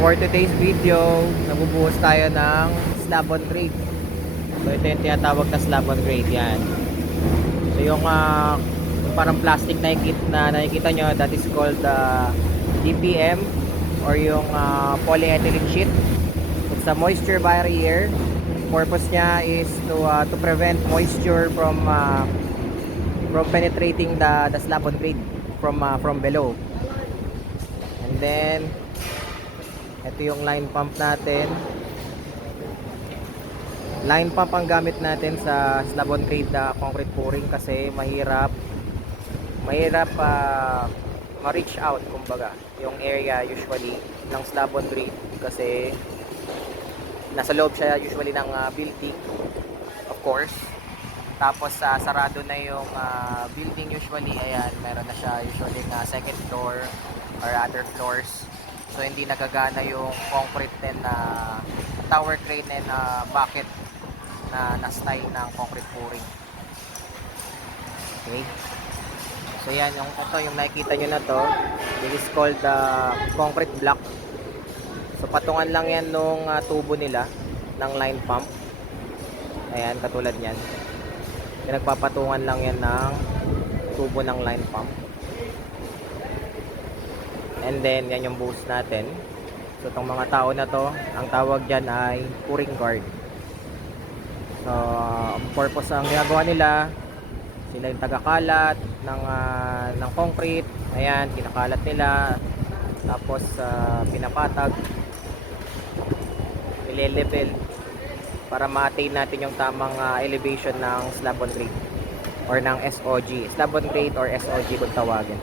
for today's video, nabubuhos tayo ng slab on grade. So ito yung tinatawag na slab on grade, yan. So yung parang plastic na nakikita nyo, that is called DPM or yung polyethylene sheet. It's a moisture barrier. Purpose niya is to prevent moisture from penetrating the slab on grade from below. And then ito yung line pump natin. Line pump ang gamit natin sa slab on grade concrete pouring kasi mahirap ma-reach out kumbaga yung area usually ng slab on grade kasi nasa loob siya usually ng building, of course. Tapos sarado na yung building usually. Ayan, meron na siya usually na second floor or other floors. So hindi nagagana yung concrete and tower crane and bucket na style ng concrete pouring. Okay. So yan, ito yung nakikita nyo na to. This is called concrete block. So patungan lang yan nung tubo nila ng line pump. Ayan, katulad yan. Pinagpapatungan lang yan ng tubo ng line pump. And then, yan yung boost natin. So, itong mga tao na to, ang tawag dyan ay pouring guard. So, ang purpose ang ginagawa nila, sila yung tagakalat ng concrete. Ayan, kinakalat nila. Tapos, pinapatag. Ile-level para ma-attain natin yung tamang elevation ng slab on grade or ng SOG. Slab on grade or SOG kung tawagin.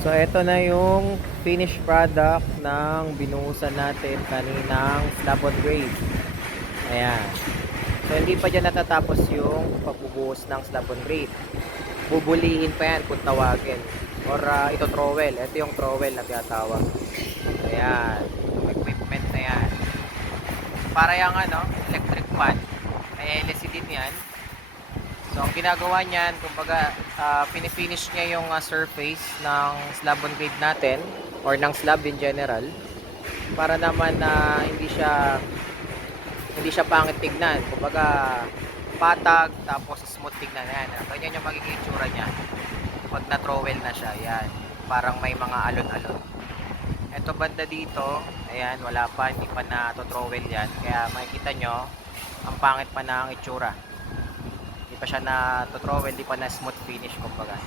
So ito na yung finished product ng binuhusan natin kaninang slab on grade. Ayan. So hindi pa dyan natatapos yung pagbubuhos ng slab on grade. Bubulihin pa yan kung tawagin. Or ito trowel. Ito yung trowel na tinatawag. Ayan. Yung equipment na yan. Para yung electric fan. Ay LCD din yan. So ang ginagawa niyan, kumbaga finish niya yung surface ng slab on grade natin or ng slab in general para naman na hindi siya pangit tignan. Kumbaga patag tapos smooth tignan yan. Ganyan yung magiging itsura niya pag na-trowel na siya. Yan. Parang may mga alon-alon. Ito banda dito, ayan, wala pa, hindi pa na-trowel yan. Kaya makikita nyo, ang pangit pa na ang itsura. Hindi pa siya na-trowel, hindi pa na smooth finish kumbaga.